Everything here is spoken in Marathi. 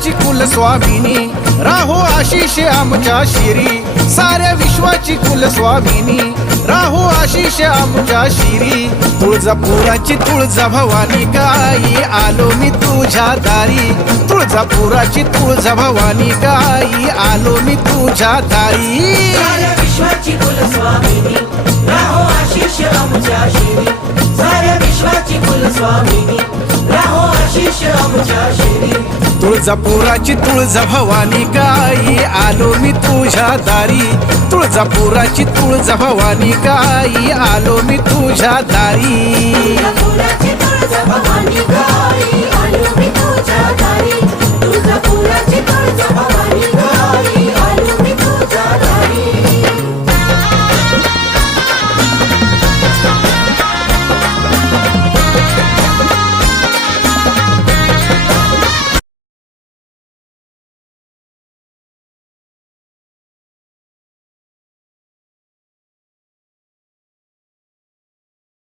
विश्वाची कुलस्वामिनी राहो आशिष आमच्या शिरी साऱ्या विश्वाची कुलस्वामिनी राहो आशिष आमच्या शिरी तुळजापुराची तुळजा भवानी गाई आलो मी तुझ्या दारी तुळजापुराची तुळजा भवानी गाई आलो मी तुझ्या दारी साऱ्या विश्वाची कुलस्वामिनी राहो आशिष आमच्या शिरी साऱ्या विश्वाची कुलस्वामिनी राहो आशिष आमच्या शिरी तुळजापुराची तुळजा भवानी गाई आलो मी तुझ्या दारी तुळजापुराची तुळजा भवानी गाई आलो मी तुझ्या दारी तुळजापुराची तुळजा भवानी गाई आलो मी तुझ्या दारी